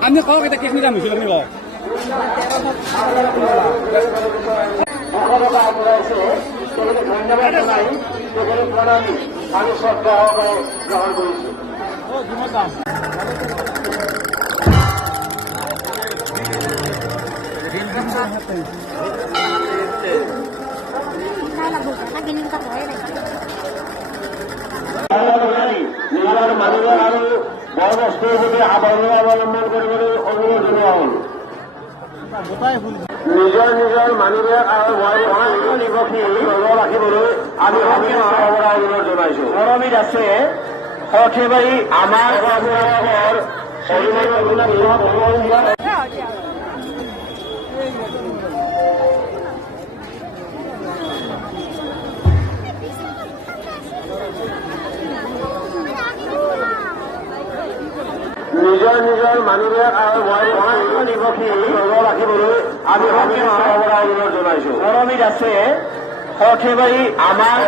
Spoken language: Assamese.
Anda kau kita kisah ni dah mesti ni loh. নিজৰ নিজৰ মানুহে আৰু নিগমী ৰাখিবলৈ আমি অনুৰোধ জনাইছো। মৰমিত আছে সৰ্থেবাৰী আমাৰ নিজৰ নিজৰ মানুহে আৰু নিগমী ৰাখিবলৈ আমি অনুৰোধ জনাইছো। মৰমিত আছে সৰ্থেবাৰী আমাৰ